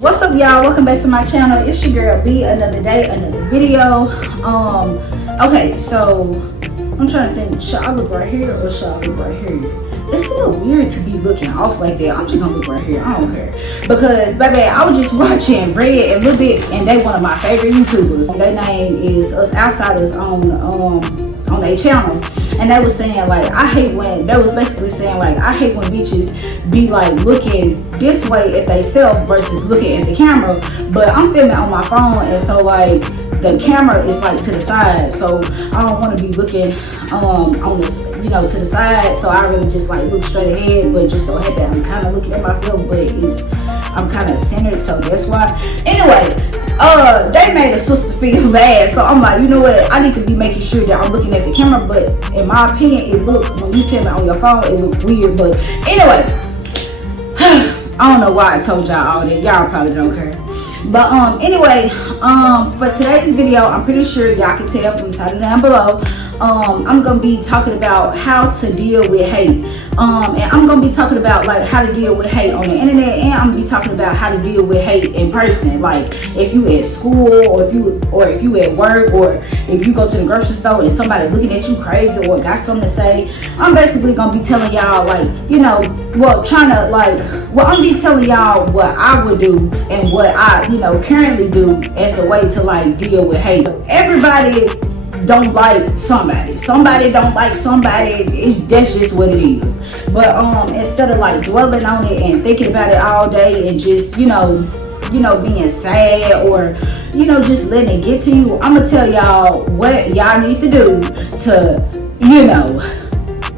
What's up, y'all? Welcome back to my channel. It's your girl B. Another day, another video. Okay, so I'm trying to think, should I look right here or should I look right here? It's a little weird to be looking off like that. I'm just gonna look right here. I don't care. Because baby, I was just watching Red and Lil Bit, and they one of my favorite YouTubers. Their name is Us Outsiders on their channel. And they was saying like, I hate when bitches be like looking this way at they self versus looking at the camera. But I'm filming on my phone, and so like the camera is like to the side, so I don't want to be looking on this, to the side. So I really just like look straight ahead, but just so happy I'm kind of looking at myself, but I'm kind of centered, so that's why. Anyway, they made a sister feel bad, so I'm like, you know what, I need to be making sure that I'm looking at the camera. But in my opinion, when you film it on your phone, it look weird. But anyway, I don't know why I told y'all all that. Y'all probably don't care. But anyway, for today's video, I'm pretty sure y'all can tell from the title down below, I'm gonna be talking about how to deal with hate, and I'm gonna be talking about like how to deal with hate on the internet, and I'm gonna be talking about how to deal with hate in person, like if you at school or if you at work, or if you go to the grocery store and somebody looking at you crazy or got something to say. I'm basically gonna be telling y'all like, I'm gonna be telling y'all what I would do and what I currently do as a way to like deal with hate. Everybody don't like somebody don't like somebody. That's just what it is. But instead of like dwelling on it and thinking about it all day and just being sad or just letting it get to you, I'm gonna tell y'all what y'all need to do to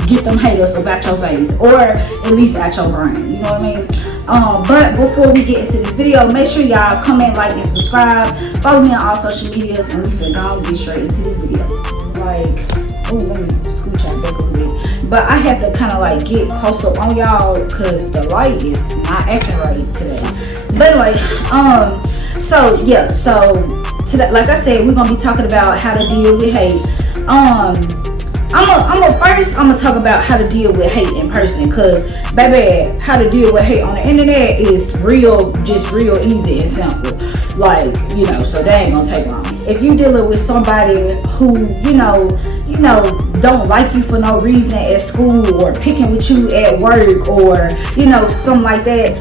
get them haters about your face, or at least at your brain, you know what I mean? But before we get into this video, make sure y'all comment, like, and subscribe. Follow me on all social medias, and we can go and get straight into this video. Like, oh, let me scooch out back a little bit. But I have to kind of like get close up on y'all because the light is not acting right today. But anyway, so today, like I said, we're gonna be talking about how to deal with hate. I'm gonna talk about how to deal with hate in person, because baby, how to deal with hate on the internet is just real easy and simple. Like, so they ain't gonna take long. If you dealing with somebody who don't like you for no reason at school, or picking with you at work, or something like that,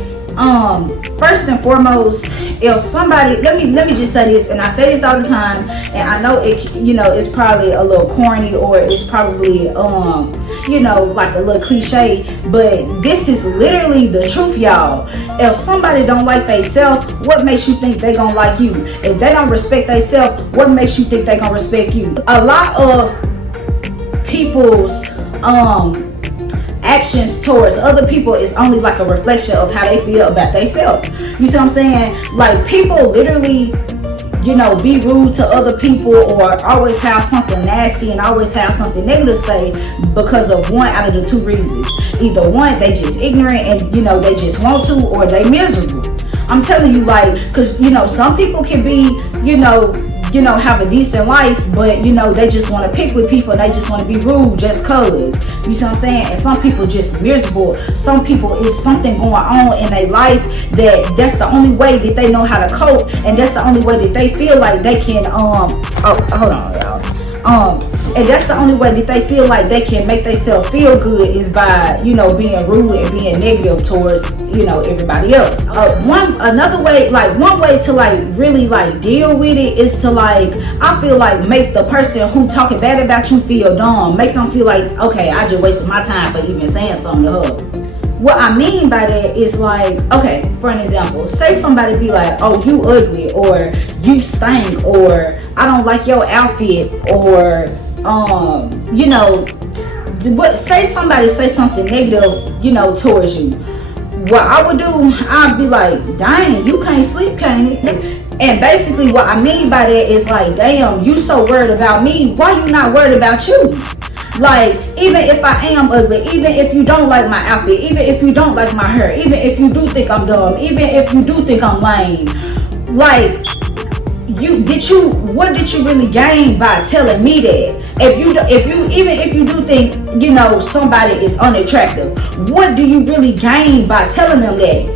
first and foremost, if somebody, let me just say this, and I say this all the time, and I know it's probably a little corny, or it's probably like a little cliche, but this is literally the truth, y'all. If somebody don't like they self, what makes you think they gonna like you? If they don't respect they self, what makes you think they gonna respect you? A lot of people's actions towards other people is only like a reflection of how they feel about themselves. You see what I'm saying? Like, people literally be rude to other people, or always have something nasty and always have something negative to say because of one out of the two reasons. Either one, they just ignorant and they just want to, or they miserable. I'm telling you, like, because some people can be have a decent life, but they just want to pick with people, and they just want to be rude just cause. You see what I'm saying? And some people just miserable. Some people, is something going on in their life that's the only way that they know how to cope, and that's the only way that they feel like they can and that's the only way that they feel like they can make themselves feel good, is by being rude and being negative towards everybody else. One way to like really like deal with it is to like, I feel like, make the person who talking bad about you feel dumb. Make them feel like, okay, I just wasted my time for even saying something to her. What I mean by that is like, okay, for an example, say somebody be like, oh, you ugly, or you stink, or I don't like your outfit, or say somebody say something negative, towards you. What I would do, I'd be like, dang, you can't sleep, can't it? And basically what I mean by that is like, damn, you so worried about me, why you not worried about you? Like, even if I am ugly, even if you don't like my outfit, even if you don't like my hair, even if you do think I'm dumb, even if you do think I'm lame, like, what did you really gain by telling me that? If you do think somebody is unattractive, what do you really gain by telling them that?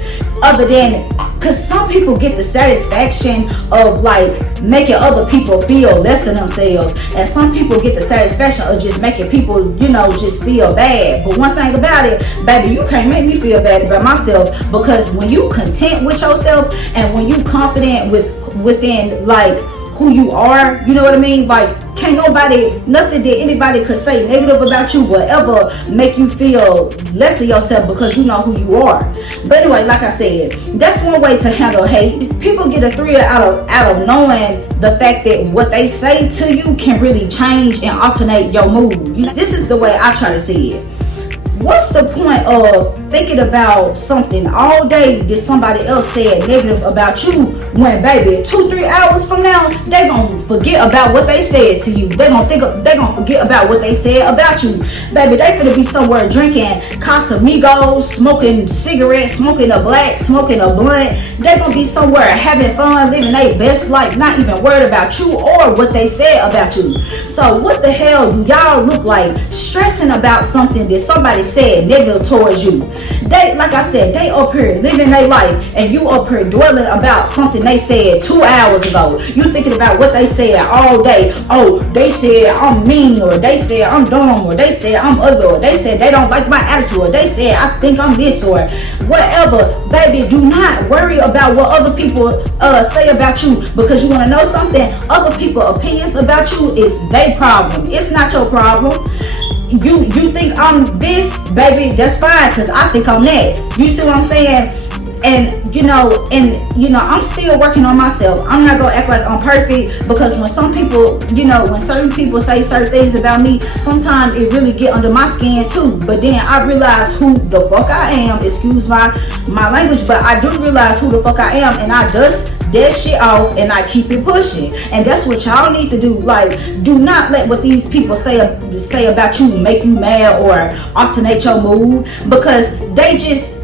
other than, because some people get the satisfaction of like making other people feel less than themselves, and some people get the satisfaction of just making people, you know, just feel bad. But one thing about it, baby, you can't make me feel bad about myself, because when you content with yourself and when you confident within like who you are, you know what I mean? Like, can't nobody, nothing that anybody could say negative about you will ever make you feel less of yourself, because you know who you are. But anyway, like I said, that's one way to handle hate. People get a thrill out of knowing the fact that what they say to you can really change and alternate your mood. This is the way I try to see it. What's the point of thinking about something all day that somebody else said negative about you, when, baby, 2-3 hours from now, they gonna forget about what they said to you. They gonna forget about what they said about you. Baby, they finna be somewhere drinking Casamigos, smoking cigarettes, smoking a black, smoking a blunt. They gonna be somewhere having fun, living their best life, not even worried about you or what they said about you. So what the hell do y'all look like stressing about something that somebody said negative towards you? They, like I said, they up here living their life, and you up here dwelling about something they said 2 hours ago. You thinking about what they said all day. Oh, they said I'm mean, or they said I'm dumb, or they said I'm ugly, or they said they don't like my attitude, or they said I think I'm this, or whatever. Baby, do not worry about what other people say about you, because you want to know something? Other people's opinions about you is their problem. It's not your problem. You think I'm this, baby, that's fine, because I think I'm that. You see what I'm saying? And you know, I'm still working on myself. I'm not gonna act like I'm perfect, because when some people, you know, when certain people say certain things about me, sometimes it really get under my skin too. But then I realize who the fuck I am. Excuse my language, but I do realize who the fuck I am, and I dust that shit off and I keep it pushing. And that's what y'all need to do. Like, do not let what these people say about you make you mad or alternate your mood, because they just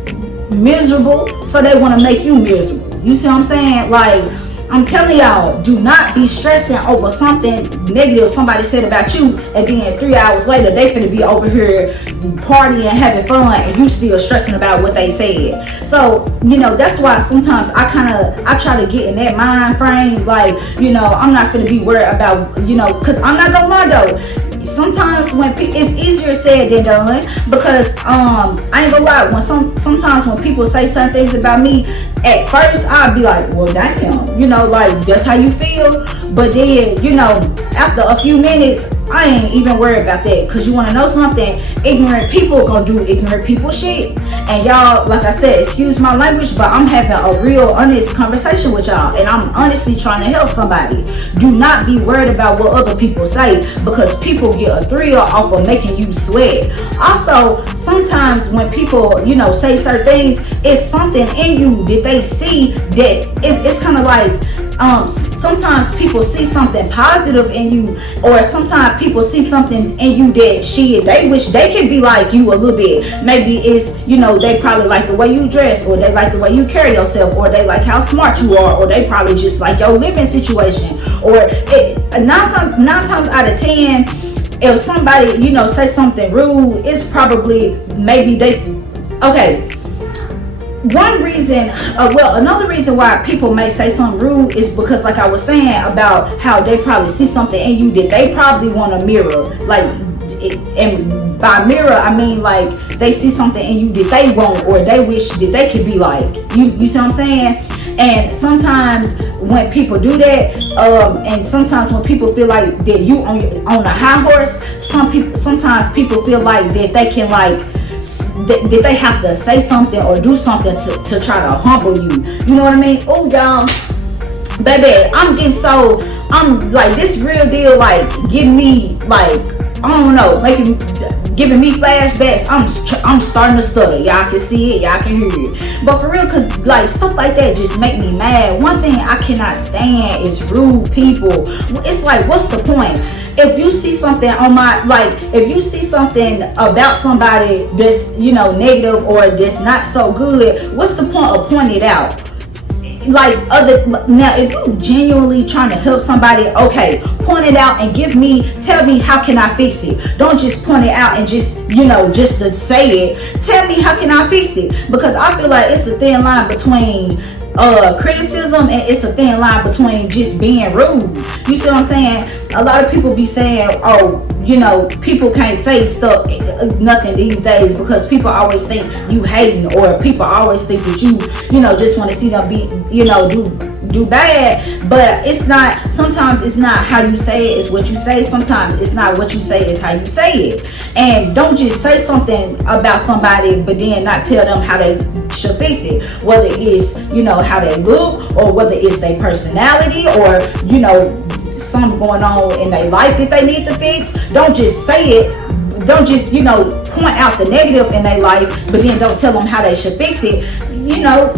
miserable, so they want to make you miserable. You see what I'm saying? Like, I'm telling y'all, do not be stressing over something negative somebody said about you, and then 3 hours later they finna be over here partying, having fun, and you still stressing about what they said. So, you know, that's why sometimes I try to get in that mind frame. Like, you know, I'm not finna be worried about, you know, because I'm not gonna lie though, sometimes when it's easier said than done, because I ain't gonna lie, sometimes when people say certain things about me, at first I'll be like, well, damn, you know, like, that's how you feel. But then, you know, after a few minutes, I ain't even worried about that, because you want to know something? Ignorant people gonna do ignorant people shit. And y'all, like I said, excuse my language, but I'm having a real honest conversation with y'all, and I'm honestly trying to help somebody. Do not be worried about what other people say, because people get a thrill off of making you sweat. Also, sometimes when people, you know, say certain things, it's something in you that they see that it's kind of like, sometimes people see something positive in you, or sometimes people see something in you that they wish they could be like you a little bit. Maybe it's, you know, they probably like the way you dress, or they like the way you carry yourself, or they like how smart you are, or they probably just like your living situation. Or nine times out of 10, if somebody, you know, say something rude, it's probably maybe okay. Another reason why people may say something rude is because, like I was saying, about how they probably see something in you that they probably want to mirror. Like, and by mirror, I mean like they see something in you that they want, or they wish that they could be like. You see what I'm saying? And sometimes when people do that, and sometimes when people feel like that you on the high horse, sometimes people feel like that they can like, that they have to say something or do something to try to humble you. You know what I mean? Oh, y'all, baby, I'm like, this real deal, like, getting me, like, I don't know, giving me flashbacks. I'm starting to stutter. Y'all can see it, y'all can hear it. But for real, cause like stuff like that just make me mad. One thing I cannot stand is rude people. It's like, what's the point? If you see something if you see something about somebody that's, you know, negative or that's not so good, what's the point of pointing it out? like other, now if you genuinely trying to help somebody, okay, point it out and tell me how can I fix it. Don't just point it out and just, just to say it. Tell me how can I fix it, because I feel like it's a thin line between criticism, and it's a thin line between just being rude. You see what I'm saying? A lot of people be saying, oh, people can't say stuff, nothing these days, because people always think you hating, or people always think that you just want to see them be, do bad. But it's not, sometimes it's not how you say it, it's what you say. Sometimes it's not what you say, it's how you say it. And don't just say something about somebody but then not tell them how they should fix it, whether it's how they look, or whether it's their personality, or something going on in their life that they need to fix. Don't just say it. Don't just point out the negative in their life, but then don't tell them how they should fix it.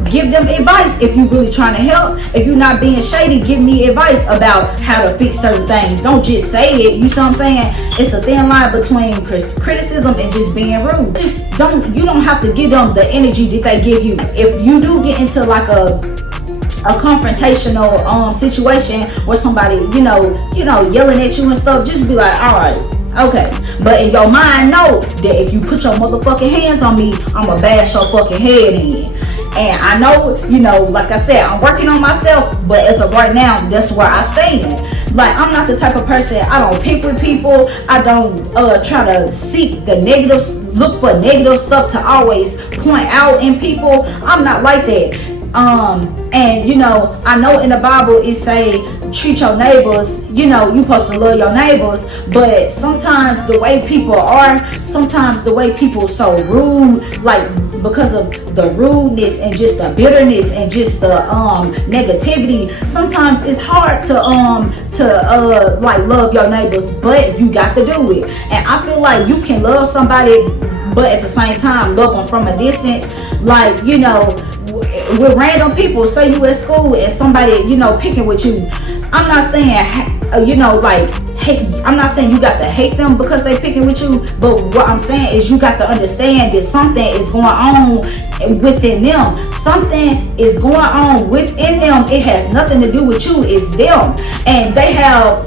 Give them advice if you're really trying to help. If you're not being shady, give me advice about how to fix certain things. Don't just say it. You see what I'm saying? It's a thin line between criticism and just being rude. You don't have to give them the energy that they give you. If you do get into like a confrontational situation where somebody yelling at you and stuff, just be like, all right, okay. But in your mind, know that if you put your motherfucking hands on me, I'ma bash your fucking head in. And I know, like I said, I'm working on myself, but as of right now, that's where I stand. Like, I'm not the type of person, I don't pick with people. I don't try to seek the negatives, look for negative stuff to always point out in people. I'm not like that. And I know in the Bible it say treat your neighbors, you supposed to love your neighbors, but sometimes the way people are, sometimes the way people so rude, like because of the rudeness and just the bitterness and just the negativity, sometimes it's hard to like love your neighbors, but you got to do it. And I feel like you can love somebody, but at the same time love them from a distance. Like, with random people, say you at school and somebody, picking with you. I'm not saying, hate. I'm not saying you got to hate them because they picking with you. But what I'm saying is you got to understand that something is going on within them. Something is going on within them. It has nothing to do with you. It's them. And they have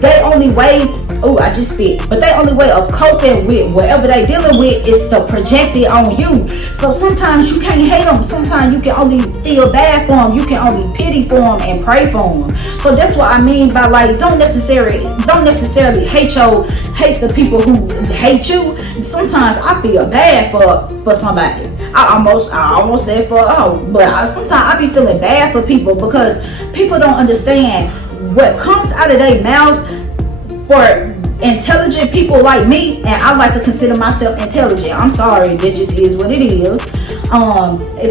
their only way. Oh, I just spit. But their only way of coping with whatever they dealing with is to project it on you. So sometimes you can't hate them. Sometimes you can only feel bad for them. You can only pity for them and pray for them. So that's what I mean by like, don't necessarily hate the people who hate you. Sometimes I feel bad for somebody. I almost said but sometimes I be feeling bad for people because people don't understand what comes out of their mouth. For intelligent people like me, and I like to consider myself intelligent. I'm sorry, that just is what it is.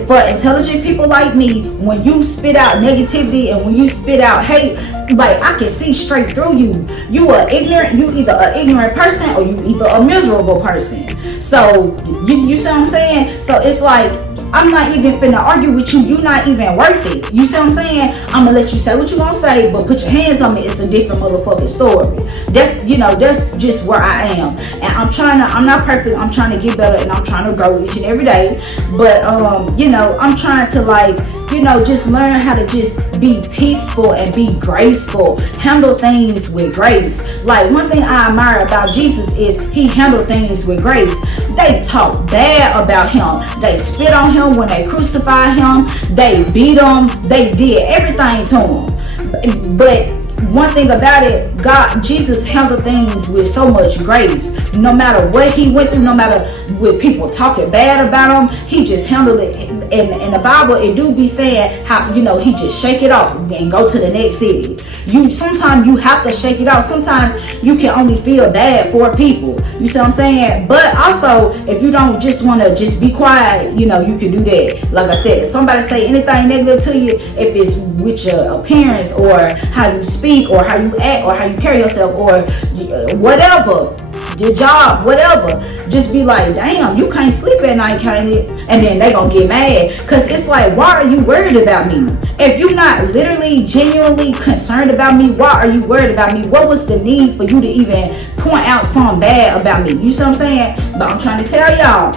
For intelligent people like me, when you spit out negativity and when you spit out hate, like I can see straight through you. You either an ignorant person or you either a miserable person. So you see what I'm saying? So it's like, I'm not even finna argue with you. You're not even worth it. You see what I'm saying? I'm gonna let you say what you gonna say, but put your hands on me. It's a different motherfucking story. That's just where I am. And I'm not perfect. I'm trying to get better and I'm trying to grow each and every day. But I'm trying to just learn how to just be peaceful and be graceful. Handle things with grace. Like, one thing I admire about Jesus is he handled things with grace. They talk bad about him. They spit on him when they crucified him. They beat him. They did everything to him. But one thing about it, Jesus handled things with so much grace. No matter what he went through, no matter what people talking bad about him, he just handled it. In the Bible, it do be saying how, he just shake it off and go to the next city. Sometimes you have to shake it off. Sometimes you can only feel bad for people. You see what I'm saying? But also, if you don't just want to just be quiet, you can do that. Like I said, if somebody say anything negative to you, if it's with your appearance or how you speak or how you act or how you carry yourself or whatever, your job, whatever, just be like, damn, you can't sleep at night, can't it? And then they gonna get mad, because it's like, why are you worried about me? If you're not literally genuinely concerned about me, why are you worried about me? What was the need for you to even point out something bad about me? You see what I'm saying? But I'm trying to tell y'all,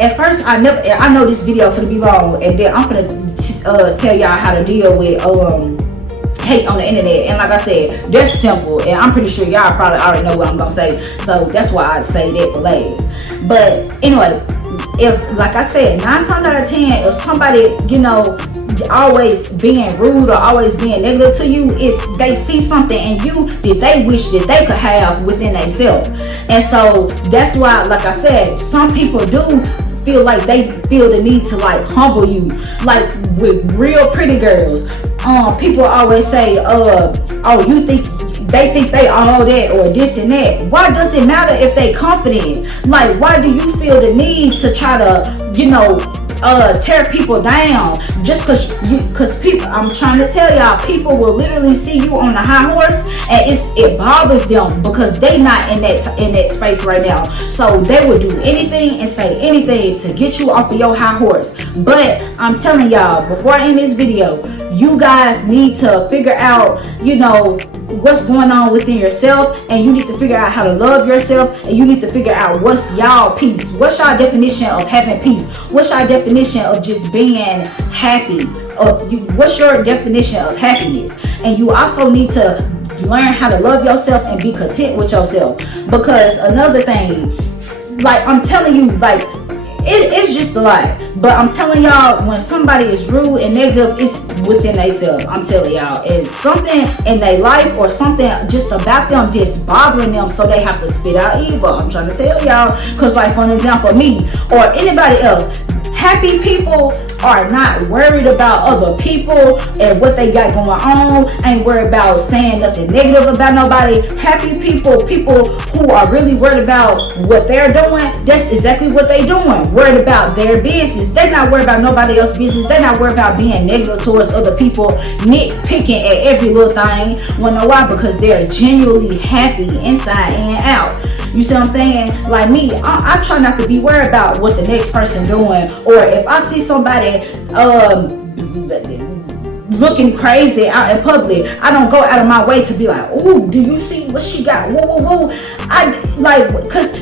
at first I know this video finna be long, and then I'm finna tell y'all how to deal with hate on the internet. And like I said, that's simple, and I'm pretty sure y'all probably already know what I'm gonna say, so that's why I say that for last. But anyway, if, like I said, 9 times out of 10, if somebody, you know, always being rude or always being negative to you, is they see something in you that they wish that they could have within themselves. And so that's why, like I said, some people do feel like they feel the need to like humble you, like with real pretty girls. People always say, oh, you think they think they all that or this and that. Why does it matter if they confident? Like, why do you feel the need to try to, you know, tear people down just because people, I'm trying to tell y'all, people will literally see you on a high horse, and it bothers them because they not in that space right now. So they will do anything and say anything to get you off of your high horse. But I'm telling y'all, before I end this video, you guys need to figure out, you know, what's going on within yourself, and you need to figure out how to love yourself, and you need to figure out what's y'all peace. What's y'all definition of having peace? What's y'all definition of just being happy? What's your definition of happiness? And you also need to learn how to love yourself and be content with yourself. Because another thing, like I'm telling you, like it's just a lot. But I'm telling y'all, when somebody is rude and negative, it's within themselves. I'm telling y'all, it's something in their life or something just about them just bothering them, so they have to spit out evil. I'm trying to tell y'all, because like for an example, me or anybody else, happy people are not worried about other people and what they got going on, ain't worried about saying nothing negative about nobody. Happy people who are really worried about what they're doing, that's exactly what they doing. Worried about their business. They're not worried about nobody else's business. They're not worried about being negative towards other people, nitpicking at every little thing. Well, know why? Because they're genuinely happy inside and out. You see what I'm saying? Like me, I try not to be worried about what the next person doing, or if I see somebody looking crazy out in public, I don't go out of my way to be like, oh, do you see what she got? Whoa, whoa, whoa. I like, because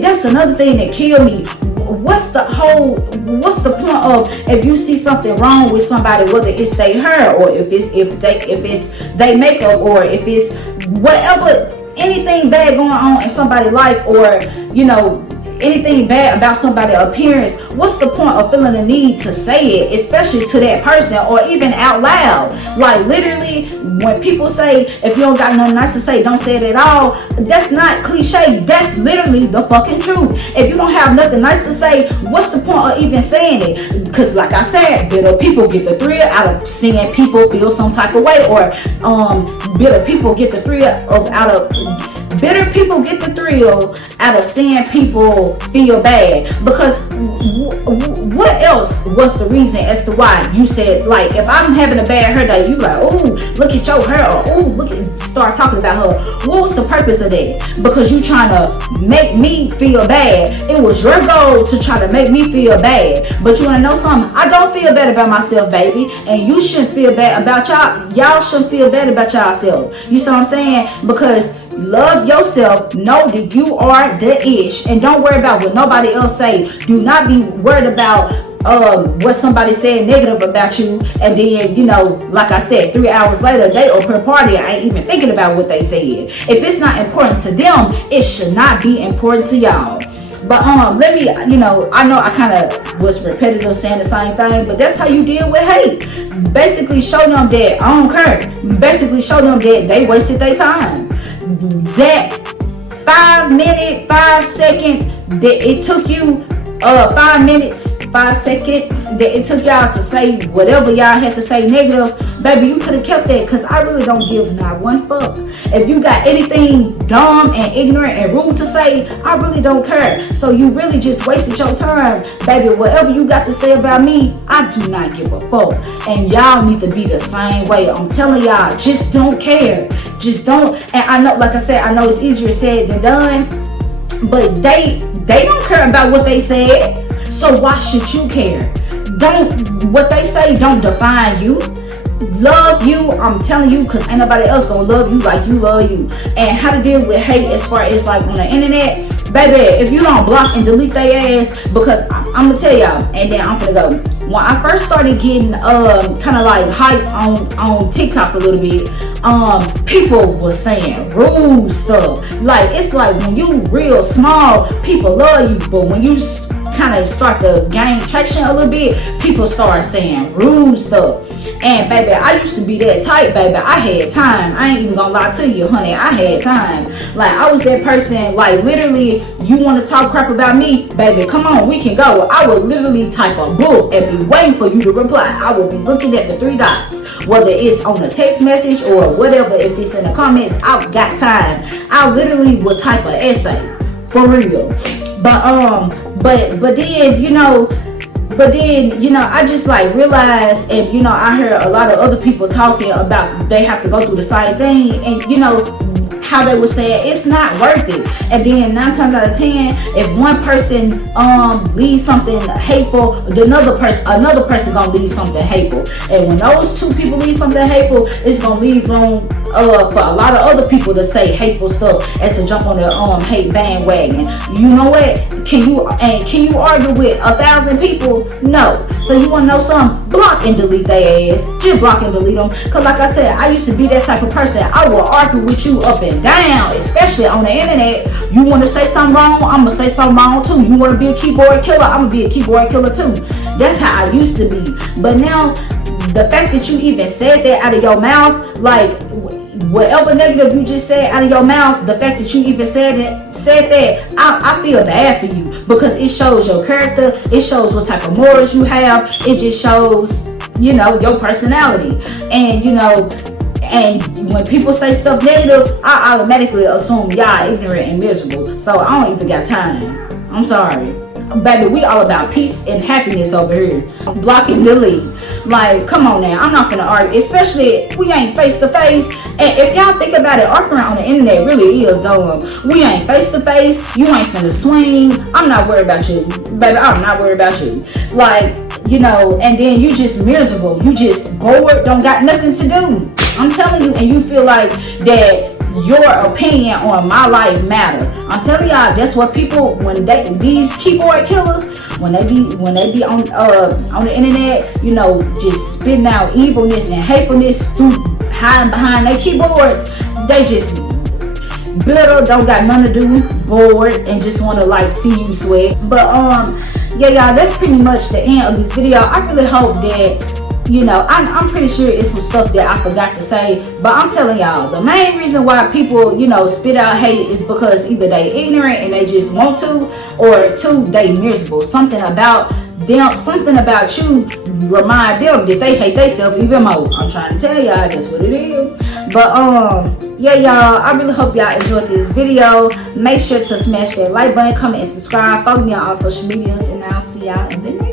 that's another thing that killed me. What's the point of, if you see something wrong with somebody, whether it's they hair, or if it's they makeup, or if it's whatever, anything bad going on in somebody's life, or you know, anything bad about somebody's appearance, what's the point of feeling the need to say it, especially to that person, or even out loud? Like literally, when people say, if you don't got nothing nice to say, don't say it at all, that's not cliche, that's literally the fucking truth. If you don't have nothing nice to say, what's the point of even saying it? Because like I said, bitter people get the thrill out of seeing people feel some type of way, or bitter people get the thrill out of seeing people feel bad. Because what else was the reason as to why you said, like, if I'm having a bad hair day, you like, oh, look at your hair, or oh, look at, start talking about her. What was the purpose of that? Because you trying to make me feel bad. It was your goal to try to make me feel bad. But you want to know something? I don't feel bad about myself, baby, and you shouldn't feel bad about y'all. Y'all shouldn't feel bad about yourself. You see what I'm saying? Because love yourself, know that you are the ish, and don't worry about what nobody else say. Do not be worried about what somebody said negative about you, and then, you know, like I said, 3 hours later they open party, I ain't even thinking about what they said. If it's not important to them, it should not be important to y'all. But let me, you know I kind of was repetitive saying the same thing, but that's how you deal with hate. Basically show them that I don't care. Basically show them that they wasted their time. That 5 minute, 5 second that it took you, 5 minutes, 5 seconds that it took y'all to say whatever y'all had to say negative, baby, you could have kept that, because I really don't give not one fuck. If you got anything dumb and ignorant and rude to say, I really don't care. So you really just wasted your time, baby. Whatever you got to say about me, I do not give a fuck. And y'all need to be the same way. I'm telling y'all, just don't care. Just don't. And I know, like I said, I know it's easier said than done, but they don't care about what they said. So why should you care? What they say don't define you. Love you, I'm telling you, because ain't nobody else gonna love you like you love you. And how to deal with hate as far as like on the internet, baby, if you don't block and delete their ass, because I'm gonna tell y'all, and then I'm gonna go. when I first started getting kind of like hype on TikTok a little bit, people were saying rude stuff. Like, it's like when you real small, people love you, but when you kind of start to gain traction a little bit, people start saying rude stuff. And baby, I used to be that type, baby. I had time. I ain't even gonna lie to you, honey. I had time. Like, I was that person, like, literally, you want to talk crap about me, baby, come on, we can go. I would literally type a book and be waiting for you to reply. I would be looking at the 3 dots, whether it's on a text message or whatever. If it's in the comments, I've got time. I literally would type an essay, for real. But then, I just like realized, and I heard a lot of other people talking about they have to go through the same thing, and how they were saying it's not worth it. And then 9 times out of 10, if one person leaves something hateful, another person gonna leave something hateful. And when those 2 people leave something hateful, it's gonna leave room for a lot of other people to say hateful stuff and to jump on the hate bandwagon. You know what? Can you argue with 1,000 people? No. So you wanna know something? Block and delete their ass. Just block and delete them. Cause like I said, I used to be that type of person. I will argue with you up and down, especially on the internet. You want to say something wrong, I'm gonna say something wrong too. You want to be a keyboard killer, I'm gonna be a keyboard killer too. That's how I used to be. But now, the fact that you even said that out of your mouth, like whatever negative you just said out of your mouth, the fact that you even said that, I feel bad for you, because it shows your character, it shows what type of morals you have, it just shows your personality. And when people say stuff negative, I automatically assume y'all ignorant and miserable. So I don't even got time. I'm sorry. Baby, we all about peace and happiness over here. Block and delete. Like, come on now. I'm not gonna argue. Especially, we ain't face to face. And if y'all think about it, arguing on the internet really is dumb. We ain't face to face. You ain't finna swing. I'm not worried about you. Baby, I'm not worried about you. Like, and then you just miserable. You just bored, don't got nothing to do. I'm telling you, and you feel like that your opinion on my life matter. I'm telling y'all, that's what people, these keyboard killers, when they be on the internet, just spitting out evilness and hatefulness through hiding behind their keyboards, they just bitter, don't got nothing to do, bored, and just want to like see you sweat. But yeah, y'all, that's pretty much the end of this video. I really hope that I'm pretty sure it's some stuff that I forgot to say, but I'm telling y'all, the main reason why people, spit out hate is because either they ignorant and they just want to, or 2, they miserable. Something about them, something about you remind them that they hate themselves even more. I'm trying to tell y'all, that's what it is. But yeah, y'all, I really hope y'all enjoyed this video. Make sure to smash that like button, comment, and subscribe. Follow me on all social medias, and I'll see y'all in the next